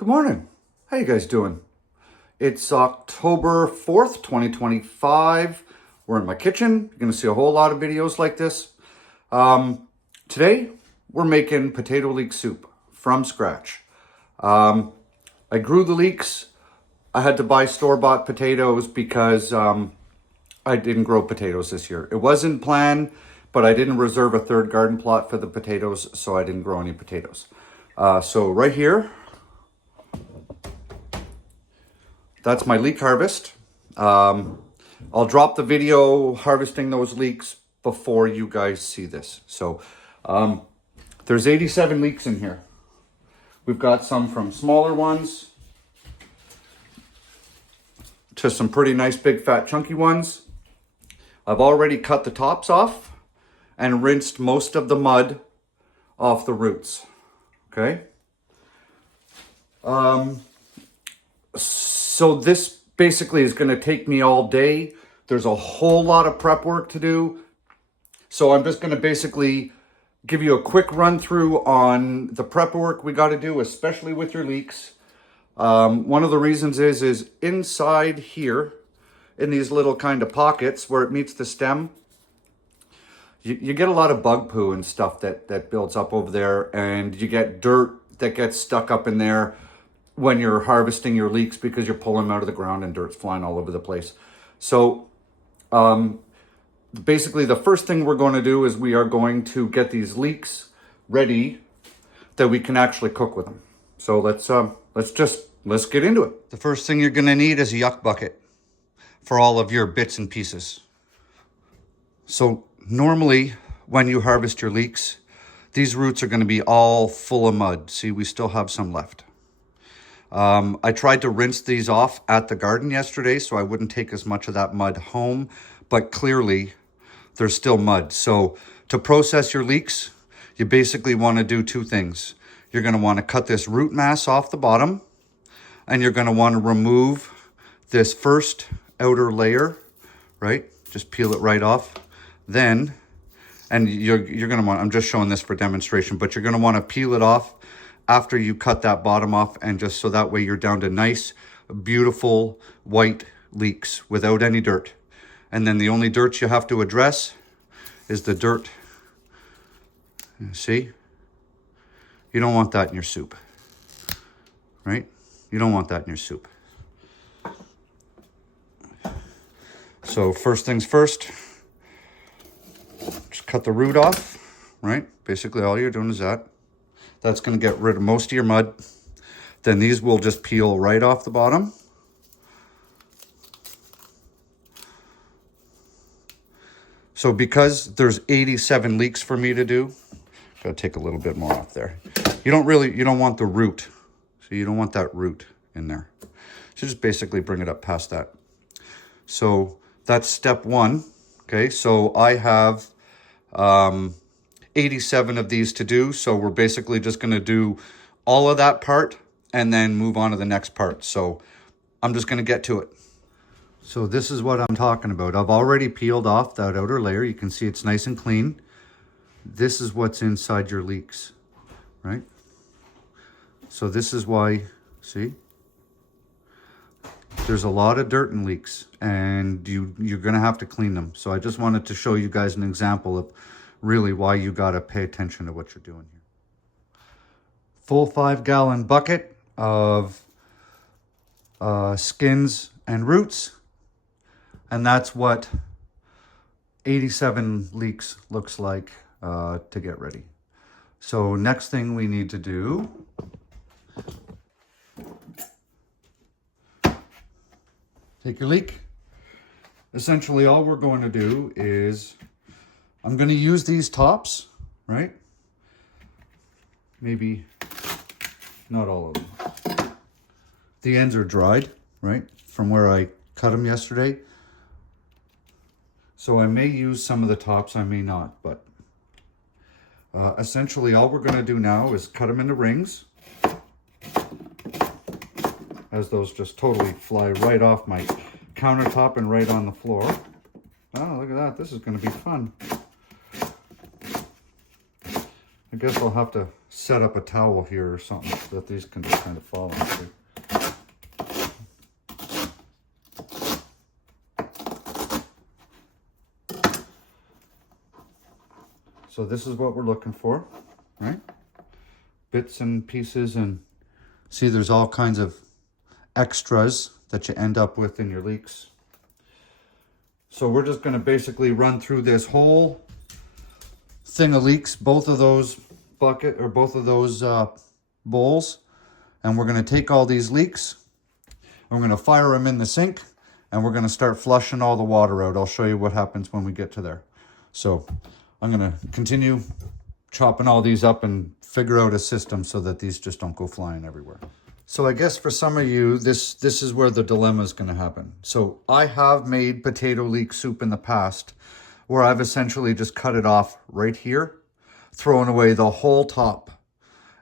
Good morning. How you guys doing? It's October 4th, 2025. We're in my kitchen. You're going to see a whole lot of videos like this. Today, we're making potato leek soup from scratch. I grew the leeks. I had to buy store-bought potatoes because I didn't grow potatoes this year. It wasn't planned, but I didn't reserve a third garden plot for the potatoes, so I didn't grow any potatoes. So right here, that's my leek harvest. I'll drop the video harvesting those leeks before you guys see this. So there's 87 leeks in here. We've got some from smaller ones to some pretty nice big fat chunky ones. I've already cut the tops off and rinsed most of the mud off the roots. Okay. So this basically is going to take me all day. There's a whole lot of prep work to do. So I'm just going to basically give you a quick run through on the prep work we got to do, especially with your leeks. One of the reasons is inside here in these little kind of pockets where it meets the stem, you get a lot of bug poo and stuff that builds up over there, and you get dirt that gets stuck up in there when you're harvesting your leeks because you're pulling them out of the ground and dirt's flying all over the place. So basically the first thing we're going to do is we are going to get these leeks ready that we can actually cook with them. So let's get into it. The first thing you're going to need is a yuck bucket for all of your bits and pieces. So normally when you harvest your leeks, these roots are going to be all full of mud. See, we still have some left. I tried to rinse these off at the garden yesterday so I wouldn't take as much of that mud home, but clearly there's still mud. So to process your leeks, you basically want to do two things. You're going to want to cut this root mass off the bottom, and you're going to want to remove this first outer layer, right? Just peel it right off. Then, and you're going to want, I'm just showing this for demonstration, but you're going to want to peel it off after you cut that bottom off, and just so that way you're down to nice, beautiful white leeks without any dirt. And then the only dirt you have to address is the dirt. See? You don't want that in your soup, right? You don't want that in your soup. So first things first, just cut the root off, right? Basically all you're doing is that. That's going to get rid of most of your mud. Then these will just peel right off the bottom. So because there's 87 leeks for me to do, gotta take a little bit more off there. You don't want the root. So you don't want that root in there. So just basically bring it up past that. So that's step one. Okay, so I have 87 of these to do. So we're basically just going to do all of that part and then move on to the next part. So I'm just going to get to it. So this is what I'm talking about. I've already peeled off that outer layer. You can see it's nice and clean. This is what's inside your leeks, right? So this is why, see? There's a lot of dirt in leeks, and you're going to have to clean them. So I just wanted to show you guys an example of really why you got to pay attention to what you're doing here. Full 5-gallon bucket of skins and roots. And that's what 87 leeks looks like to get ready. So next thing we need to do, take your leek. Essentially all we're going to do is, I'm going to use these tops, right? Maybe not all of them. The ends are dried, right? From where I cut them yesterday. So I may use some of the tops, I may not, but essentially all we're going to do now is cut them into rings, as those just totally fly right off my countertop and right on the floor. Oh, look at that. This is going to be fun. guess I'll have to set up a towel here or something so that these can just kind of fall into. So this is what we're looking for, right? Bits and pieces, and see there's all kinds of extras that you end up with in your leeks. So we're just going to basically run through this whole thing of leeks, both of those bowls, and we're going to take all these leeks, and we're going to fire them in the sink, and we're going to start flushing all the water out. I'll show you what happens when we get to there. So I'm going to continue chopping all these up and figure out a system so that these just don't go flying everywhere. So I guess for some of you, this is where the dilemma is going to happen. So I have made potato leek soup in the past where I've essentially just cut it off right here, throwing away the whole top.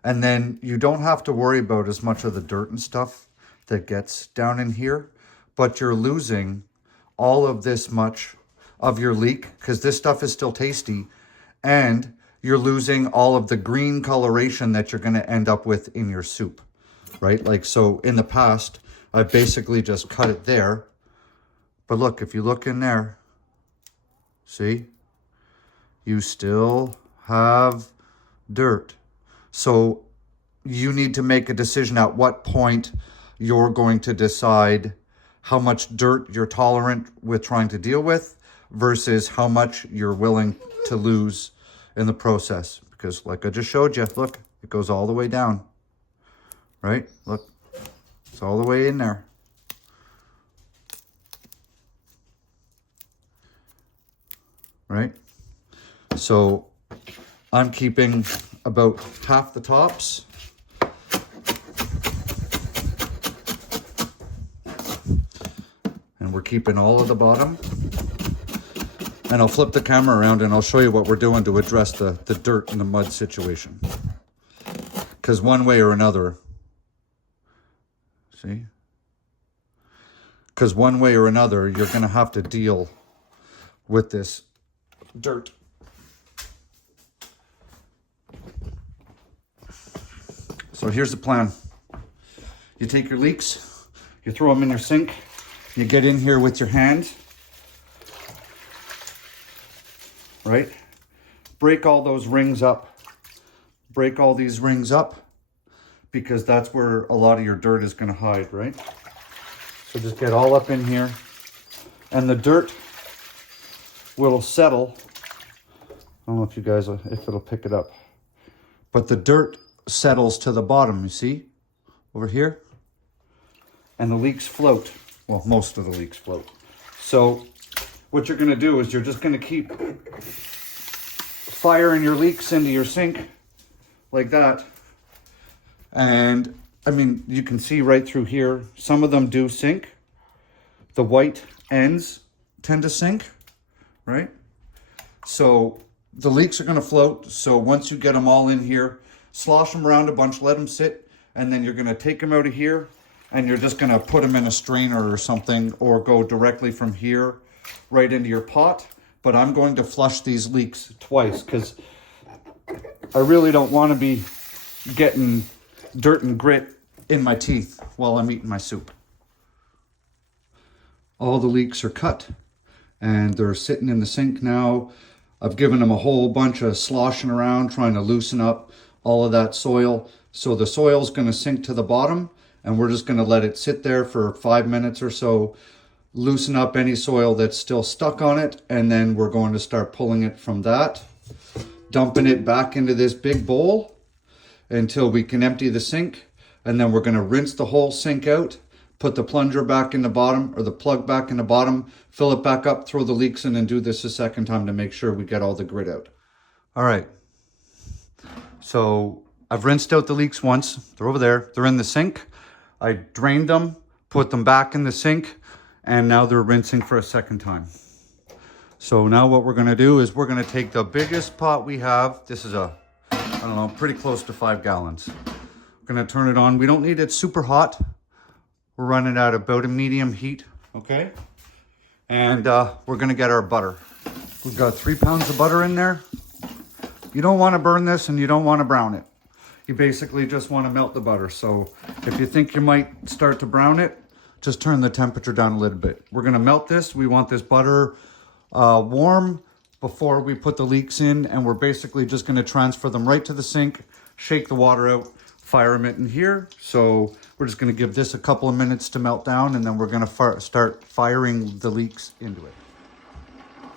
And then you don't have to worry about as much of the dirt and stuff that gets down in here, but you're losing all of this much of your leek because this stuff is still tasty, and you're losing all of the green coloration that you're going to end up with in your soup, right? Like, so in the past, I've basically just cut it there. But look, if you look in there, see, you still have dirt. So you need to make a decision at what point you're going to decide how much dirt you're tolerant with trying to deal with versus how much you're willing to lose in the process. Because like I just showed you, look, it goes all the way down, right? Look, it's all the way in there. Right? So I'm keeping about half the tops. And we're keeping all of the bottom. And I'll flip the camera around and I'll show you what we're doing to address the dirt and the mud situation. Because one way or another, see? Because one way or another, you're going to have to deal with this dirt. So here's the plan. You take your leeks, you throw them in your sink, you get in here with your hand, right? Break all those rings up. Break all these rings up because that's where a lot of your dirt is going to hide, right? So just get all up in here and the dirt will settle. I don't know if you guys, if it'll pick it up, but the dirt settles to the bottom, you see, over here. And the leeks float. Well, most of the leeks float. So what you're going to do is you're just going to keep firing your leeks into your sink like that. And I mean, you can see right through here, some of them do sink. The white ends tend to sink, right? So the leeks are going to float. So once you get them all in here, slosh them around a bunch, let them sit, and then you're going to take them out of here and you're just going to put them in a strainer or something, or go directly from here right into your pot. But I'm going to flush these leeks twice because I really don't want to be getting dirt and grit in my teeth while I'm eating my soup. All the leeks are cut and they're sitting in the sink now. I've given them a whole bunch of sloshing around, trying to loosen up all of that soil. So the soil's going to sink to the bottom, and we're just going to let it sit there for 5 minutes or so, loosen up any soil that's still stuck on it, and then we're going to start pulling it from that, dumping it back into this big bowl until we can empty the sink, and then we're going to rinse the whole sink out, put the plunger back in the bottom, or the plug back in the bottom, fill it back up, throw the leeks in, and do this a second time to make sure we get all the grit out. All right. So I've rinsed out the leeks once. They're over there. They're in the sink. I drained them, put them back in the sink, and now they're rinsing for a second time. So now what we're going to do is we're going to take the biggest pot we have. This is I don't know, pretty close to 5 gallons. We're going to turn it on. We don't need it super hot. We're running at about a medium heat, okay? And we're going to get our butter. We've got 3 pounds of butter in there. You don't want to burn this and you don't want to brown it. You basically just want to melt the butter. So if you think you might start to brown it, just turn the temperature down a little bit. We're going to melt this. We want this butter warm before we put the leeks in, and we're basically just going to transfer them right to the sink, shake the water out, fire them in here. So we're just going to give this a couple of minutes to melt down, and then we're going to start firing the leeks into it.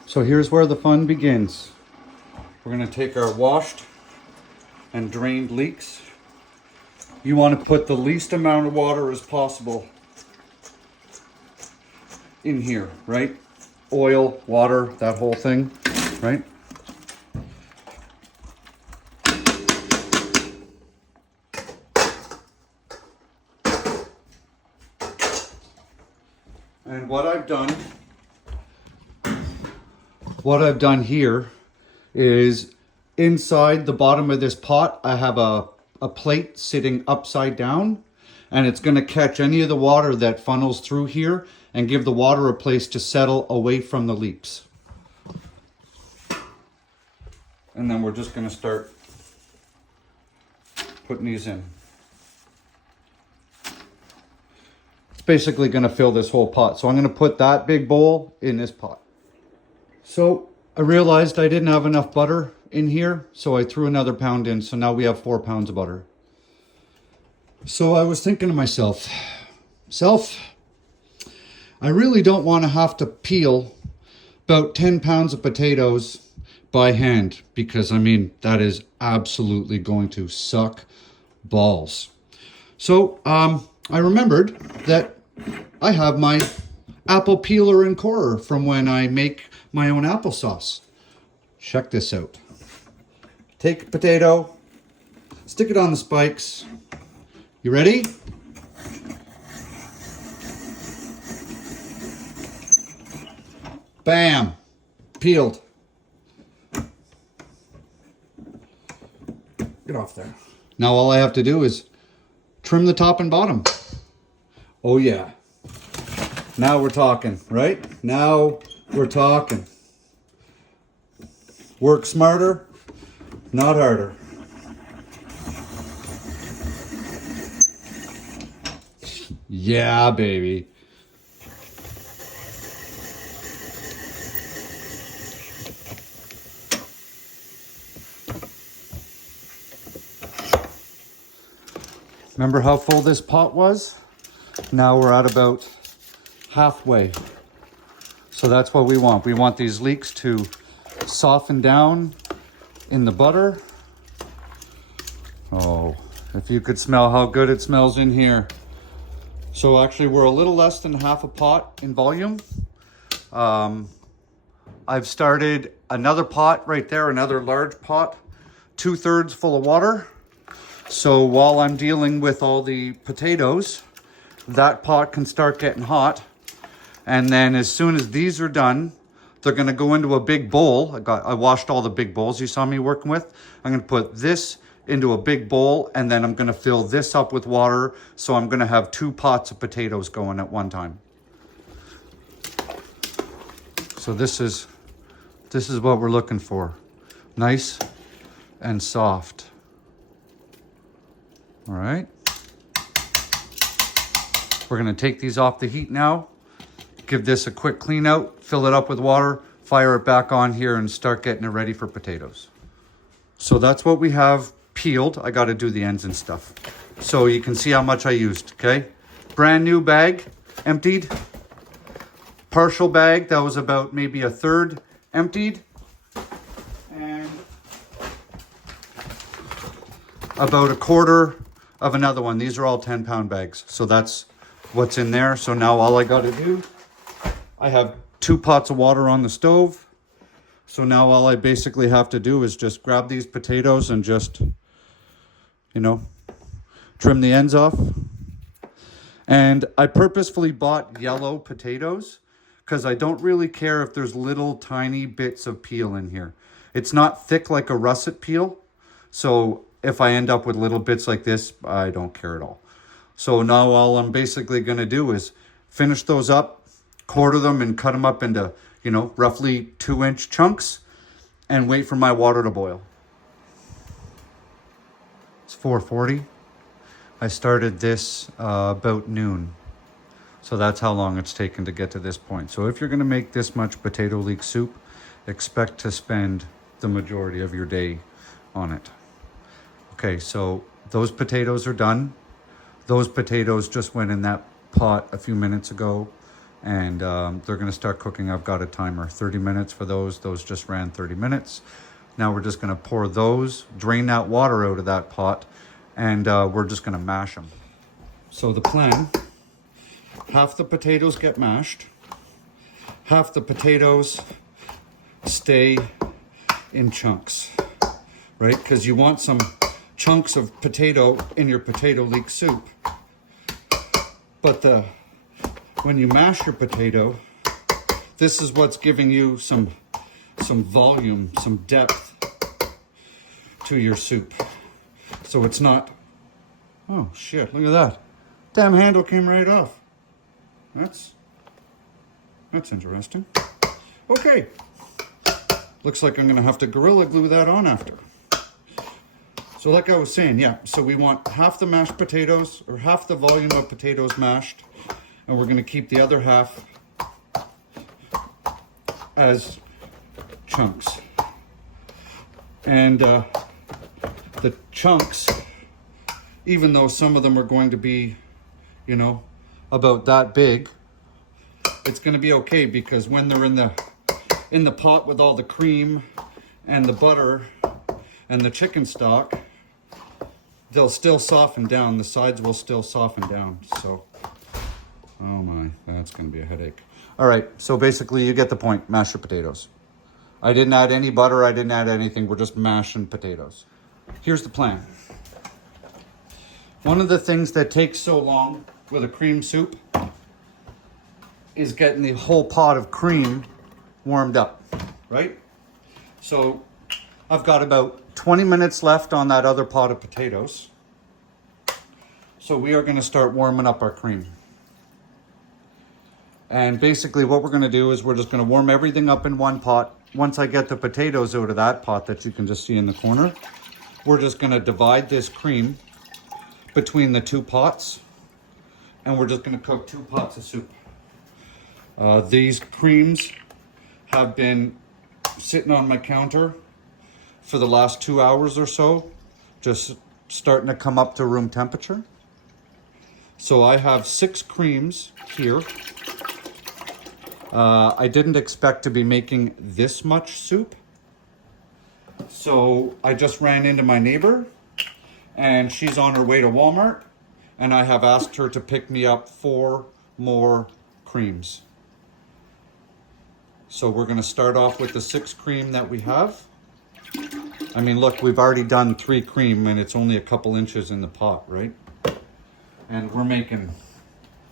So here's where the fun begins. We're going to take our washed and drained leeks. You want to put the least amount of water as possible in here, right? Oil, water, that whole thing, right? And what I've done here is inside the bottom of this pot, I have a plate sitting upside down, and it's going to catch any of the water that funnels through here and give the water a place to settle away from the leeks. And then we're just going to start putting these in. It's basically going to fill this whole pot. So I'm going to put that big bowl in this pot. So I realized I didn't have enough butter in here, so I threw another pound in. So now we have 4 pounds of butter. So I was thinking to myself, I really don't want to have to peel about 10 pounds of potatoes by hand, because I mean, that is absolutely going to suck balls. So I remembered that I have my apple peeler and corer from when I make my own applesauce. Check this out. Take a potato, stick it on the spikes. You ready? Bam! Peeled. Get off there. Now all I have to do is trim the top and bottom. Oh yeah. Now we're talking, right? Now we're talking. Work smarter, not harder. Yeah, baby. Remember how full this pot was? Now we're at about halfway. So that's what we want. We want these leeks to soften down in the butter. Oh, if you could smell how good it smells in here. So actually we're a little less than half a pot in volume. I've started another pot right there, another large pot, 2/3 full of water. So while I'm dealing with all the potatoes, that pot can start getting hot. And then as soon as these are done, they're gonna go into a big bowl. I washed all the big bowls you saw me working with. I'm gonna put this into a big bowl, and then I'm gonna fill this up with water. So I'm gonna have 2 pots of potatoes going at one time. So this is what we're looking for. Nice and soft. All right. We're gonna take these off the heat now, give this a quick clean out, fill it up with water, fire it back on here, and start getting it ready for potatoes. So that's what we have peeled. I gotta do the ends and stuff. So you can see how much I used, okay? Brand new bag, emptied. Partial bag, that was about maybe 1/3 emptied. And about 1/4 of another one. These are all 10-pound bags. So that's what's in there. So now all I got to do, I have 2 pots of water on the stove. So now all I basically have to do is just grab these potatoes and just, trim the ends off. And I purposefully bought yellow potatoes because I don't really care if there's little tiny bits of peel in here. It's not thick like a russet peel. So if I end up with little bits like this, I don't care at all. So now all I'm basically going to do is finish those up, quarter them and cut them up into, roughly 2-inch chunks, and wait for my water to boil. It's 4:40. I started this about noon. So that's how long it's taken to get to this point. So if you're going to make this much potato leek soup, expect to spend the majority of your day on it. Okay, so those potatoes are done. Those potatoes just went in that pot a few minutes ago, and they're going to start cooking. I've got a timer, 30 minutes for those. Those just ran 30 minutes. Now we're just going to pour those, drain that water out of that pot, and we're just going to mash them. So the plan, half the potatoes get mashed, half the potatoes stay in chunks, right? Because you want some chunks of potato in your potato leek soup. But when you mash your potato, this is what's giving you some volume, some depth to your soup. So it's not, oh shit, look at that. Damn handle came right off. That's interesting. Okay. Looks like I'm gonna have to Gorilla Glue that on after. So like I was saying, yeah, so we want half the mashed potatoes, or half the volume of potatoes mashed, and we're gonna keep the other half as chunks. And the chunks, even though some of them are going to be, you know, about that big, it's gonna be okay, because when they're in the pot with all the cream and the butter and the chicken stock, they'll still soften down. The sides will still soften down. So, oh my, that's gonna be a headache. All right, so basically you get the point, mash your potatoes. I didn't add any butter, I didn't add anything, we're just mashing potatoes. Here's the plan. One of the things that takes so long with a cream soup is getting the whole pot of cream warmed up, right? So I've got about 20 minutes left on that other pot of potatoes. So we are gonna start warming up our cream. And basically what we're gonna do is we're just gonna warm everything up in one pot. Once I get the potatoes out of that pot that you can just see in the corner, we're just gonna divide this cream between the two pots, and we're just gonna cook 2 pots of soup. These creams have been sitting on my counter for the last 2 hours or so, just starting to come up to room temperature. So I have 6 creams here. I didn't expect to be making this much soup. So I just ran into my neighbor, and she's on her way to Walmart, and I have asked her to pick me up 4 more creams. So we're gonna start off with the 6 cream that we have. I mean, look, we've already done 3 cream and it's only a couple inches in the pot, right? And we're making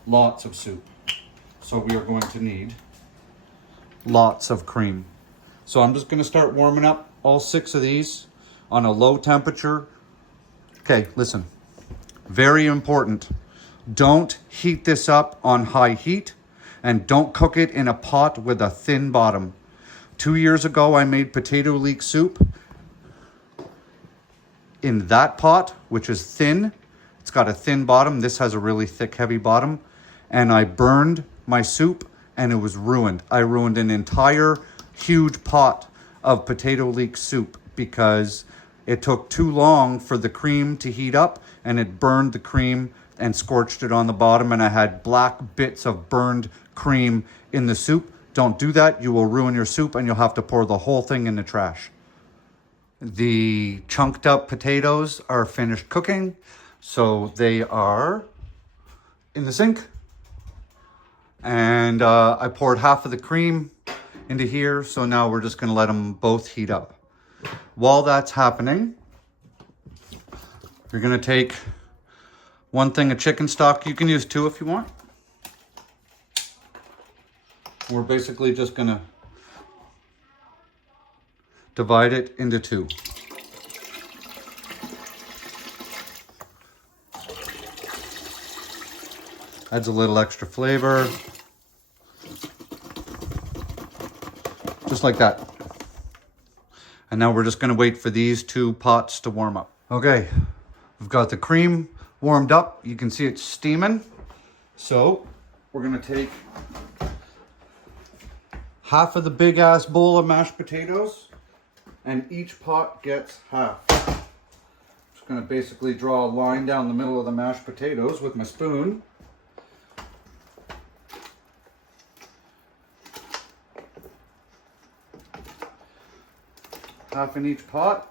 lots of soup. So we are going to need lots of cream. So I'm just gonna start warming up all 6 of these on a low temperature. Okay, listen, very important. Don't heat this up on high heat, and don't cook it in a pot with a thin bottom. 2 years ago, I made potato leek soup in that pot, which is thin. It's got a thin bottom. This has a really thick, heavy bottom. And I burned my soup and it was ruined. I ruined an entire huge pot of potato leek soup because it took too long for the cream to heat up, and it burned the cream and scorched it on the bottom, and I had black bits of burned cream in the soup. Don't do that. You will ruin your soup and you'll have to pour the whole thing in the trash. The chunked up potatoes are finished cooking. So they are in the sink. And I poured half of the cream into here. So now we're just gonna let them both heat up. While that's happening, you're gonna take 1 thing of chicken stock. You can use 2 if you want. We're basically just gonna divide it into 2. Adds a little extra flavor. Just like that. And now we're just gonna wait for these 2 pots to warm up. Okay, We've got the cream warmed up. You can see it's steaming. So we're gonna take half of the big ass bowl of mashed potatoes, and each pot gets half. Just gonna basically draw a line down the middle of the mashed potatoes with my spoon. Half in each pot.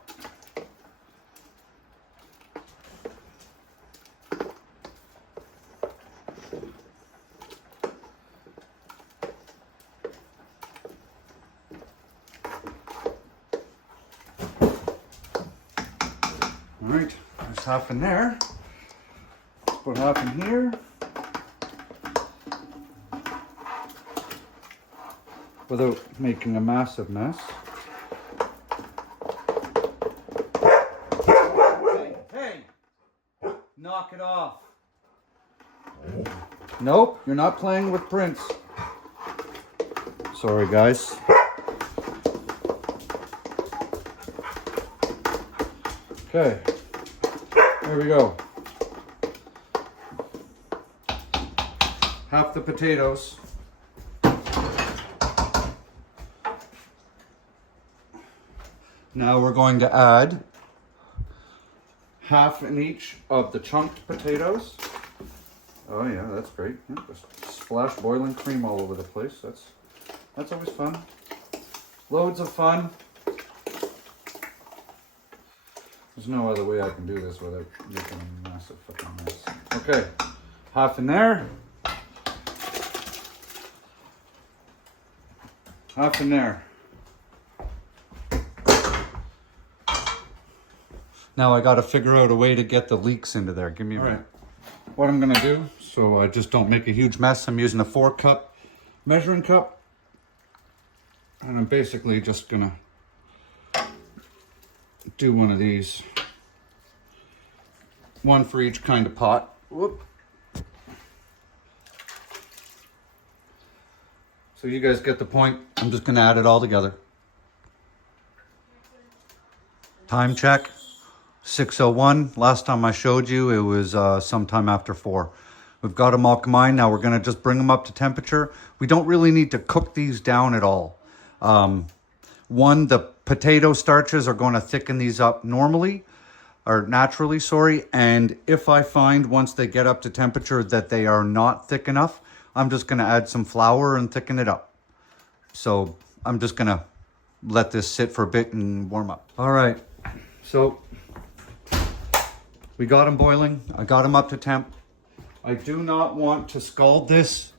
All right, there's half in there. Let's put half in here. Without making a massive mess. Hey, knock it off. Nope, you're not playing with Prince. Sorry, guys. Okay, there we go. Half the potatoes. Now we're going to add half in each of the chunked potatoes. Oh yeah, that's great. Yeah, just splash boiling cream all over the place. That's always fun. Loads of fun. There's no other way I can do this without making a massive fucking mess. Okay, half in there. Half in there. Now I gotta figure out a way to get the leeks into there. Give me a minute. What I'm gonna do, so I just don't make a huge mess, I'm using a 4-cup measuring cup. And I'm basically just gonna do one of these. One for each kind of pot. Whoop. So you guys get the point. I'm just gonna add it all together. Time check, 6:01. Last time I showed you, it was sometime after 4. We've got them all combined. Now we're gonna just bring them up to temperature. We don't really need to cook these down at all. One, the potato starches are going to thicken these up normally, or naturally, sorry. And if I find once they get up to temperature that they are not thick enough, I'm just going to add some flour and thicken it up. So I'm just going to let this sit for a bit and warm up. All right, so we got them boiling. I got them up to temp. I do not want to scald this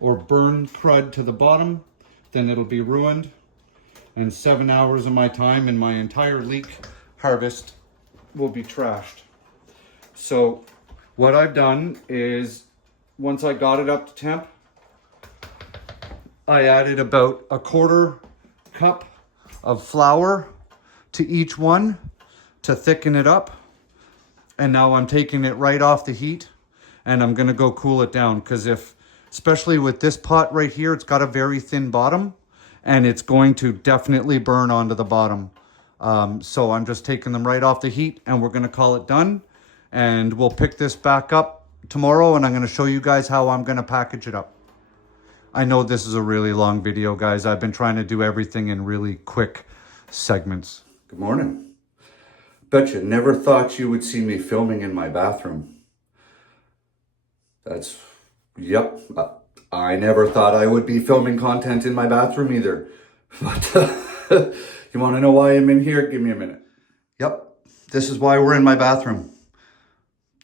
or burn crud to the bottom, then it'll be ruined. And 7 hours of my time and my entire leek harvest will be trashed. So what I've done is, once I got it up to temp, I added about a 1/4 cup of flour to each one to thicken it up. And now I'm taking it right off the heat and I'm gonna go cool it down, because especially with this pot right here, it's got a very thin bottom and it's going to definitely burn onto the bottom. So I'm just taking them right off the heat and we're gonna call it done. And we'll pick this back up tomorrow and I'm gonna show you guys how I'm gonna package it up. I know this is a really long video, guys. I've been trying to do everything in really quick segments. Good morning. Bet you never thought you would see me filming in my bathroom. Yep. I never thought I would be filming content in my bathroom either. But you want to know why I'm in here? Give me a minute. Yep, this is why we're in my bathroom.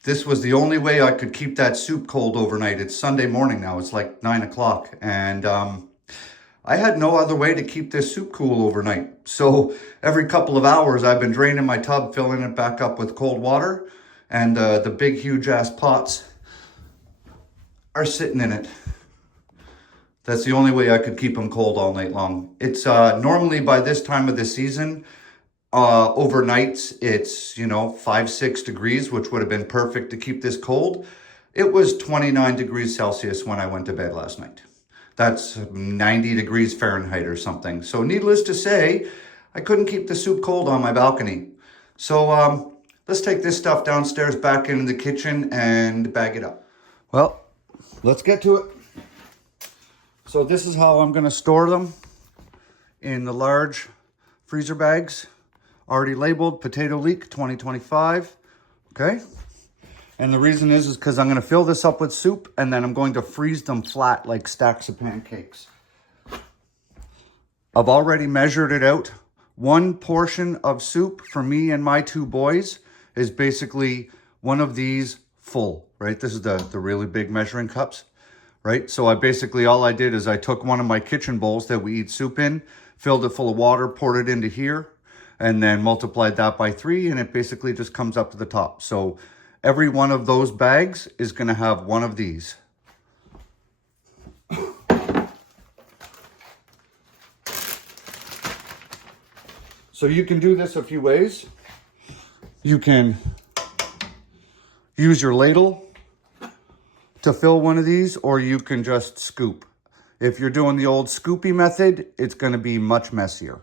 This was the only way I could keep that soup cold overnight. It's Sunday morning now. It's like 9 o'clock. And I had no other way to keep this soup cool overnight. So every couple of hours, I've been draining my tub, filling it back up with cold water. And the big, huge ass pots are sitting in it. That's the only way I could keep them cold all night long. It's normally by this time of the season, overnights, it's, 5-6 degrees, which would have been perfect to keep this cold. It was 29 degrees Celsius when I went to bed last night. That's 90 degrees Fahrenheit or something. So needless to say, I couldn't keep the soup cold on my balcony. So let's take this stuff downstairs back into the kitchen and bag it up. Well, let's get to it. So this is how I'm gonna store them in the large freezer bags. Already labeled potato leek 2025, okay? And the reason is because I'm gonna fill this up with soup and then I'm going to freeze them flat like stacks of pancakes. I've already measured it out. One portion of soup for me and my two boys is basically one of these full, right? This is the really big measuring cups, right? So all I did is I took one of my kitchen bowls that we eat soup in, filled it full of water, poured it into here, and then multiplied that by 3, and it basically just comes up to the top. So every one of those bags is gonna have one of these. So you can do this a few ways. You can use your ladle to fill one of these, or you can just scoop. If you're doing the old scoopy method, it's gonna be much messier.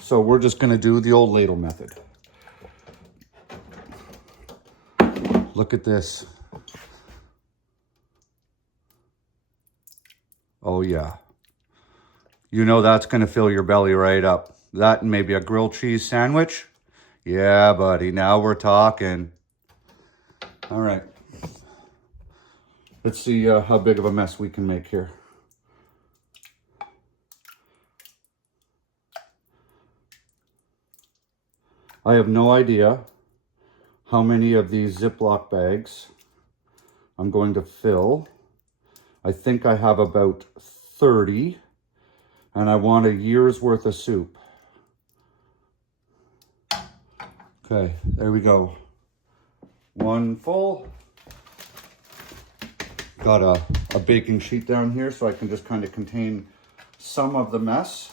So we're just gonna do the old ladle method. Look at this. Oh yeah. You know that's gonna fill your belly right up. That and maybe a grilled cheese sandwich. Yeah, buddy, now we're talking. All right. Let's see how big of a mess we can make here. I have no idea how many of these Ziploc bags I'm going to fill. I think I have about 30, and I want a year's worth of soup. Okay, there we go. One full. Got a baking sheet down here so I can just kind of contain some of the mess.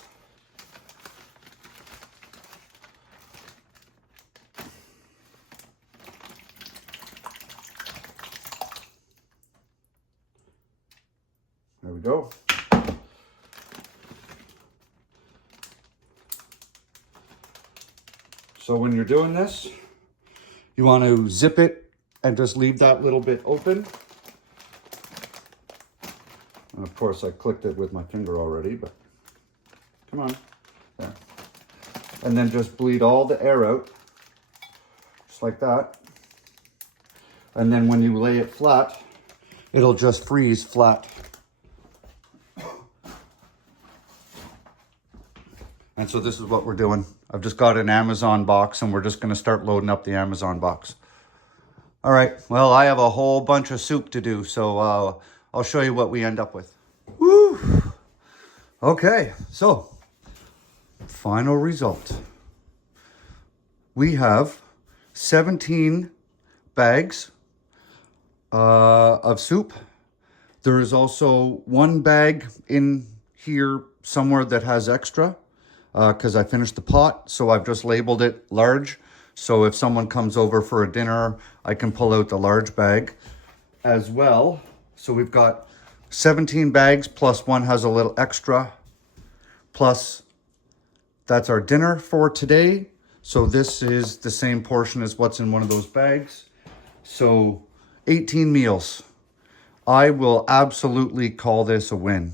There we go. So when you're doing this, you want to zip it and just leave that little bit open. And of course I clicked it with my finger already, but come on, there. And then just bleed all the air out, just like that. And then when you lay it flat, it'll just freeze flat. And so this is what we're doing. I've just got an Amazon box and we're just gonna start loading up the Amazon box. All right, well, I have a whole bunch of soup to do, so I'll show you what we end up with. Woo! Okay, so final result. We have 17 bags of soup. There is also one bag in here somewhere that has extra because I finished the pot, so I've just labeled it large. So if someone comes over for a dinner, I can pull out the large bag as well. So we've got 17 bags plus one has a little extra. Plus that's our dinner for today. So this is the same portion as what's in one of those bags. So 18 meals. I will absolutely call this a win.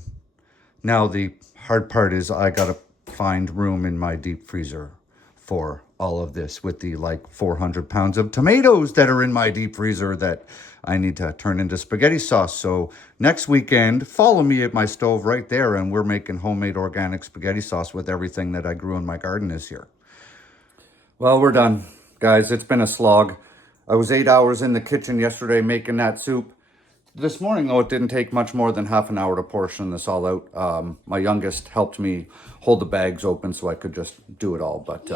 Now the hard part is I gotta find room in my deep freezer for all of this with the like 400 pounds of tomatoes that are in my deep freezer that I need to turn into spaghetti sauce. So next weekend, follow me at my stove right there and we're making homemade organic spaghetti sauce with everything that I grew in my garden this year. Well, we're done, guys. It's been a slog. I was 8 hours in the kitchen yesterday making that soup. This morning, though, it didn't take much more than half an hour to portion this all out. My youngest helped me hold the bags open so I could just do it all. But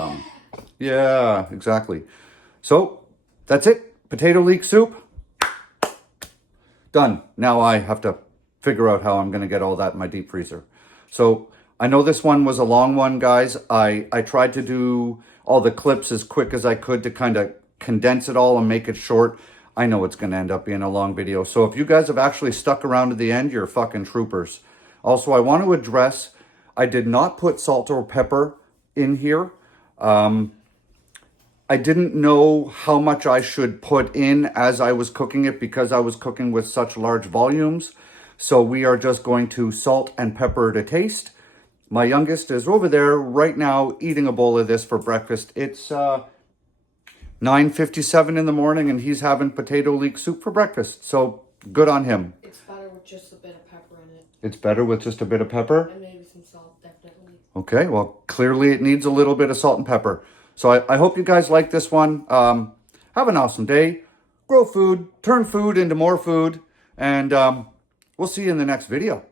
yeah, exactly. So that's it. Potato leek soup. Done. Now I have to figure out how I'm going to get all that in my deep freezer. So I know this one was a long one, guys. I tried to do all the clips as quick as I could to kind of condense it all and make it short. I know it's going to end up being a long video. So if you guys have actually stuck around to the end, you're fucking troopers. Also, I want to address, I did not put salt or pepper in here. I didn't know how much I should put in as I was cooking it because I was cooking with such large volumes. So we are just going to salt and pepper to taste. My youngest is over there right now eating a bowl of this for breakfast. It's 9:57 in the morning and he's having potato leek soup for breakfast. So good on him. It's better with just a bit of pepper in it. It's better with just a bit of pepper? And maybe some salt, definitely. Okay, well, clearly it needs a little bit of salt and pepper. So I hope you guys like this one. Have an awesome day. Grow food, turn food into more food, and we'll see you in the next video.